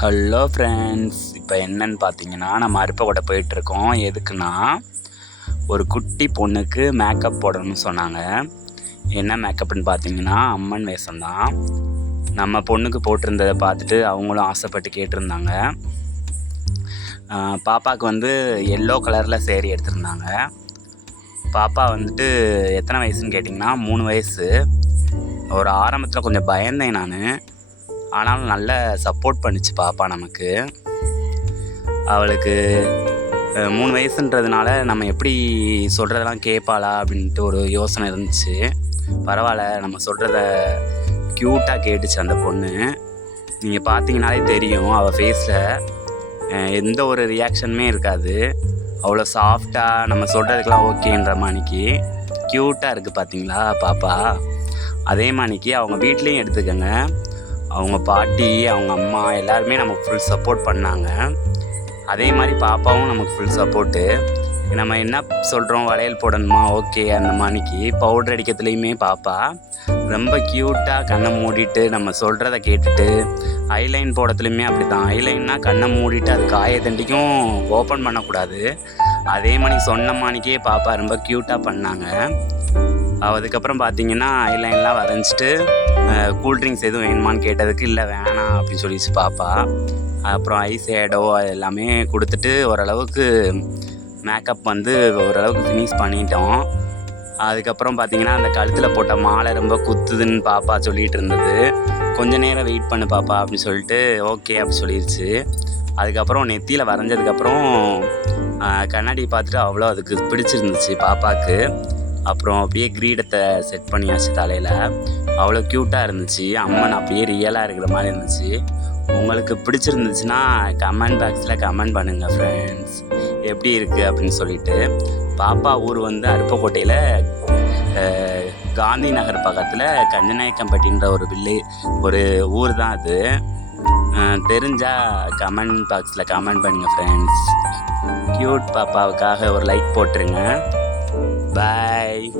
Hello friends இப்போ என்னன்னு பார்த்தீங்கன்னா நம்ம அருப்பக்கோட்டை போயிட்டுருக்கோம். எதுக்குன்னா ஒரு குட்டி பொண்ணுக்கு மேக்கப் போடணும்னு சொன்னாங்க. என்ன மேக்கப்னு பார்த்தீங்கன்னா அம்மன் வேஷம்தான். நம்ம பொண்ணுக்கு போட்டிருந்ததை பார்த்துட்டு அவங்களும் ஆசைப்பட்டு கேட்டிருந்தாங்க. பாப்பாவுக்கு வந்து எல்லோ கலரில் சேரீ எடுத்திருந்தாங்க. பாப்பா வந்துட்டு எத்தனை வயசுன்னு கேட்டிங்கன்னா மூணு வயசு. ஒரு ஆரம்பத்தில் கொஞ்சம் பயந்தேன் நான். ஆனாலும் நல்ல சப்போர்ட் பண்ணுச்சு பாப்பா நமக்கு. அவளுக்கு மூணு வயசுன்றதுனால நம்ம எப்படி சொல்கிறதெல்லாம் கேட்பாளா அப்படின்ட்டு ஒரு யோசனை இருந்துச்சு. பரவாயில்ல நம்ம சொல்கிறத க்யூட்டாக கேட்டுச்சு அந்த பொண்ணு. நீங்கள் பார்த்தீங்கனாலே தெரியும் அவள் ஃபேஸில் எந்த ஒரு ரியாக்ஷனுமே இருக்காது. அவ்வளோ சாஃப்டாக நம்ம சொல்கிறதுக்கெலாம் ஓகேன்ற மாணிக்கு க்யூட்டாக இருக்குது பார்த்தீங்களா பாப்பா? அதே மாணிக்கு அவங்க வீட்லேயும் எடுத்துக்கோங்க. அவங்க பாட்டி அவங்க அம்மா எல்லாருமே நமக்கு ஃபுல் சப்போர்ட் பண்ணாங்க. அதே மாதிரி பாப்பாவும் நமக்கு ஃபுல் சப்போர்ட்டு நம்ம என்ன சொல்கிறோம் வளையல் போடணுமா? ஓகே அந்த மாணிக்கு. பவுடர் அடிக்கிறதுலையுமே பாப்பா ரொம்ப க்யூட்டாக கண்ணை மூடிட்டு நம்ம சொல்கிறத கேட்டுட்டு ஐலைன் போடுறதுலையுமே அப்படி தான் ஐலைன்னா கண்ணை மூடிட்டு அது காய தண்டிக்கும் ஓப்பன் பண்ணக்கூடாது. அதே மணி சொன்ன மாணிக்கே பாப்பா ரொம்ப க்யூட்டாக பண்ணாங்க. அதுக்கப்புறம் பார்த்தீங்கன்னா ஐலைன்லாம் வரைஞ்சிட்டு கூல்ட்ரிங்க்ஸ் எதுவும் வேணுமான்னு கேட்டதுக்கு இல்லை வேணாம் அப்படின்னு சொல்லிச்சு பாப்பா. அப்புறம் ஐ ஷேடோ எல்லாமே கொடுத்துட்டு ஓரளவுக்கு மேக்கப் வந்து ஓரளவுக்கு ஃபினிஷ் பண்ணிட்டோம். அதுக்கப்புறம் பார்த்தீங்கன்னா அந்த கழுத்தில் போட்ட மாலை ரொம்ப குத்துதுன்னு பாப்பா சொல்லிகிட்டு இருந்தது. கொஞ்ச நேரம் வெயிட் பண்ணு பாப்பா அப்படின்னு சொல்லிட்டு ஓகே அப்படி சொல்லிடுச்சு. அதுக்கப்புறம் நெத்தியில் வரைஞ்சதுக்கப்புறம் கண்ணாடி பார்த்துட்டு அவ்வளோ அதுக்கு பிடிச்சிருந்துச்சு பாப்பாவுக்கு. அப்புறம் அப்படியே கிரீடத்தை செட் பண்ணியாச்சு தலையில். அவ்வளோ க்யூட்டாக இருந்துச்சு. அம்மன் அப்படியே ரியலாக இருக்கிற மாதிரி இருந்துச்சு. உங்களுக்கு பிடிச்சிருந்துச்சுன்னா கமெண்ட் பாக்ஸில் கமெண்ட் பண்ணுங்கள் ஃப்ரெண்ட்ஸ் எப்படி இருக்குது அப்படின்னு சொல்லிட்டு. பாப்பா ஊர் வந்து அருப்பக்கோட்டையில் காந்தி நகர் பக்கத்தில் கஞ்சநாயக்கம்பட்டின்ற ஒரு வில்லே ஒரு ஊர் தான் அது. தெரிஞ்சால் கமெண்ட் பாக்ஸில் கமெண்ட் பண்ணுங்கள் ஃப்ரெண்ட்ஸ் க்யூட் பாப்பாவுக்காக ஒரு லைக் போட்டுருங்க. பாய்